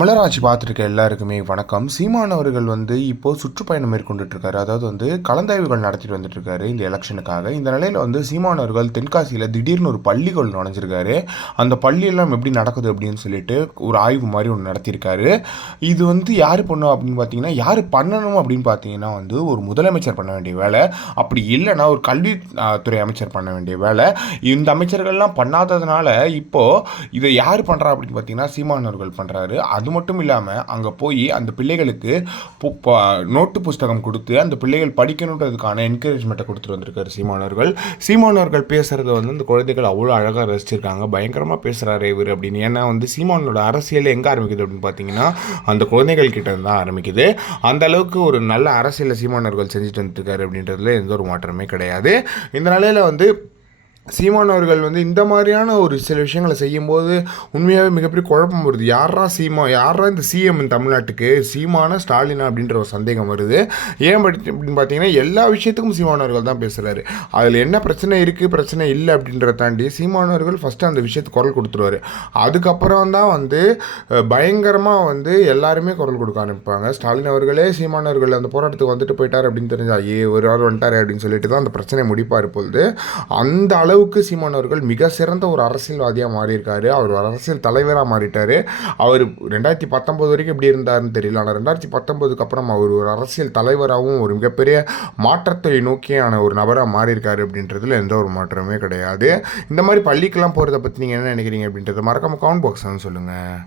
மலராட்சி பார்த்துருக்க எல்லாருக்குமே வணக்கம். சீமான் அவர்கள் வந்து இப்போது சுற்றுப்பயணம் மேற்கொண்டுட்டு இருக்காரு அதாவது வந்து கலந்தாய்வுகள் நடத்திட்டு வந்துட்டு இருக்காரு இந்த எலெக்ஷனுக்காக. இந்த நிலையில் வந்து சீமான் அவர்கள் தென்காசியில் திடீர்னு ஒரு பள்ளிகள் நுழைஞ்சிருக்காரு. அந்த பள்ளியெல்லாம் எப்படி நடக்குது அப்படின்னு சொல்லிட்டு ஒரு ஆய்வு மாதிரி ஒன்று நடத்தியிருக்காரு. இது வந்து யார் பண்ணும் அப்படின்னு பார்த்தீங்கன்னா யார் பண்ணணும் அப்படின்னு பார்த்தீங்கன்னா வந்து ஒரு முதலமைச்சர் பண்ண வேண்டிய வேலை. அப்படி இல்லைன்னா ஒரு கல்வித்துறை அமைச்சர் பண்ண வேண்டிய வேலை. இந்த அமைச்சர்கள்லாம் பண்ணாததுனால இப்போது இதை யார் பண்ணுறா அப்படின்னு பார்த்தீங்கன்னா சீமான் அவர்கள் பண்ணுறாரு அது மட்டும் இல்லாமல் அங்கே போய் அந்த பிள்ளைகளுக்கு பு- ப- நோட்டு புஸ்தகம் கொடுத்து அந்த பிள்ளைகள் படிக்கணுன்றதுக்கான என்கரேஜ்மெண்ட்டை கொடுத்துட்டு வந்திருக்காரு சீமானவர்கள் சீமானவர்கள் பேசுகிறத வந்து அந்த குழந்தைகள் அவ்வளோ அழகாக ரசிச்சிருக்காங்க. பயங்கரமாக பேசுகிறாரு இவர் அப்படின்னு. ஏன்னா வந்து சீமானோட அரசியல் எங்கே ஆரம்பிக்குது அப்படின்னு பார்த்தீங்கன்னா அந்த குழந்தைகள் கிட்ட தான் ஆரம்பிக்குது. அந்த அளவுக்கு ஒரு நல்ல அரசியலை சீமானவர்கள் செஞ்சுட்டு வந்துருக்காரு அப்படின்றதுல எந்த ஒரு மாற்றமே கிடையாது. இந்த நிலையில் வந்து சீமான் அவர்கள் வந்து இந்த மாதிரியான ஒரு சில விஷயங்களை செய்யும்போது உண்மையாகவே மிகப்பெரிய குழப்பம் வருது. யாரா சீமா யாரா இந்த சிஎம் தமிழ்நாட்டுக்கு? சீமான ஸ்டாலினா அப்படின்ற ஒரு சந்தேகம் வருது. ஏன் படி அப்படின்னு பார்த்தீங்கன்னா எல்லா விஷயத்துக்கும் சீமான் அவர்கள் தான் பேசுகிறாரு அதில் என்ன பிரச்சனை இருக்குது பிரச்சனை இல்லை அப்படின்றத தாண்டி சீமான் அவர்கள் ஃபஸ்ட்டு அந்த விஷயத்துக்கு குரல் கொடுத்துருவாரு. அதுக்கப்புறம் தான் வந்து பயங்கரமாக வந்து எல்லாருமே குரல் கொடுக்க ஆரம்பிப்பாங்க. ஸ்டாலின் அவர்களே சீமான் அவர்கள் அந்த போராட்டத்துக்கு வந்துட்டு போயிட்டார் அப்படின்னு தெரிஞ்சா ஏ ஒரு ஆள் வந்துட்டார் அப்படின்னு சொல்லிட்டு தான் அந்த பிரச்சனை முடிப்பார் பொழுது. அந்த அளவுக்கு சீமான் அவர்கள் மிக சிறந்த ஒரு அரசியல்வாதியாக மாறியிருக்காரு. அவர் அரசியல் தலைவராக மாறிட்டார். அவர் ரெண்டாயிரத்தி பத்தொம்போது வரைக்கும் எப்படி இருந்தாருன்னு தெரியல. ஆனால் ரெண்டாயிரத்தி பத்தொம்போதுக்கு அப்புறம் அவர் ஒரு அரசியல் தலைவராகவும் ஒரு மிகப்பெரிய மாற்றத்தை நோக்கியான ஒரு நபராக மாறியிருக்காரு அப்படின்றதுல எந்த ஒரு மாற்றமே கிடையாது. இந்த மாதிரி பள்ளிக்கெல்லாம் போகிறத பற்றி நீங்கள் என்ன நினைக்கிறீங்க அப்படின்றத மறக்காம கமெண்ட் பாக்ஸ் சொல்லுங்கள்